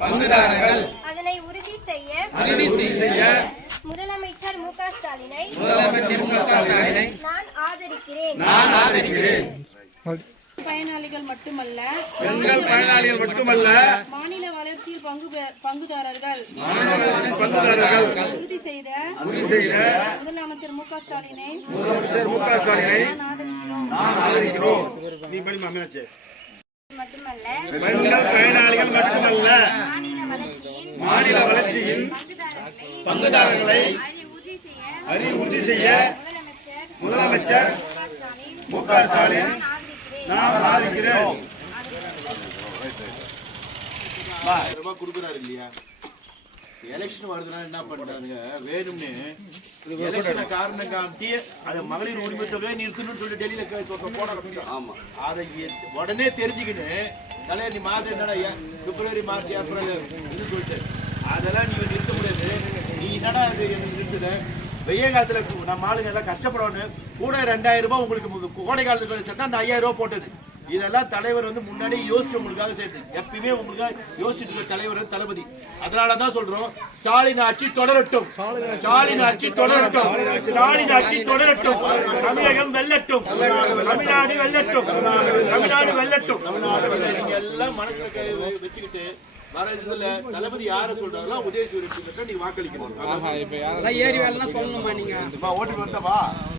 பங்குதாரர்கள் அதனை உறுதி செய்ய முதலமைச்சர் மு க ஸ்டாலினை நான் ஆதரிக்கிறேன். பயனாளிகள் மட்டுமல்ல மாநில வளர்ச்சியில் பங்குதாரர்கள் உறுதி செய்த முதலமைச்சர் மு க ஸ்டாலினை நான் ஆதரிக்கிறோம். மாநில வளர்ச்சியின் பங்குதாரர்களை உறுதி செய்ய முதலமைச்சர் மு க ஸ்டாலின் நான் ஆதரிக்கிறேன். கொடுக்குறாரு இல்லையா? எலெக்ஷன் வருதுன்னா என்ன பண்றாங்க, வேணும்னு எலெக்ஷனை காரணம் காமிட்டி அதை மகளிர் உரிமை தொகையை நிறுத்தணும்னு சொல்லி டெல்லியில போட ஆரம்பிச்சோம். ஆமா, அதை உடனே தெரிஞ்சுக்கின்னு தலைவர் நீ மாசம் என்னடா பிப்ரவரி மார்ச் ஏப்ரல் சொல்லிட்டு அதெல்லாம் நீங்க நிறுத்த முடியாது. நீ என்னடா நிறுத்துத? வெய்ய காலத்துல நம்ம ஆளுங்க எல்லாம் கஷ்டப்படணும். கூட 2000 ரூபாய் உங்களுக்கு கோடை காலத்துக்கு சட்டம் அந்த 5000 ரூபாய் போட்டது. இதெல்லாம் தலைவர் முன்னாடியே யோசிச்சு உங்களுக்காக சேர்த்து எப்பயுமே உங்களுக்காக யோசிச்சுட்டு இருக்க தலைவர் தளபதி. அதனாலதான் சொல்றோம், ஸ்டாலின் ஆட்சி தொடரட்டும், ஸ்டாலின் ஆட்சி தொடரட்டும், ஸ்டாலின் ஆட்சி தொடரட்டும். தமிழகம் வெல்லட்டும், தமிழ்நாடு வெல்லட்டும், தமிழ்நாடு வெல்லட்டும். நீங்க எல்லாம் மனசுல வச்சுக்கிட்டு வர இதுல தளபதி யார சொல்றாங்களோ உதயசூரியன் நீங்க வாக்களிக்கணும். ஏறி வேலை சொல்லணுமா? நீங்க ஓட்டு வந்தவா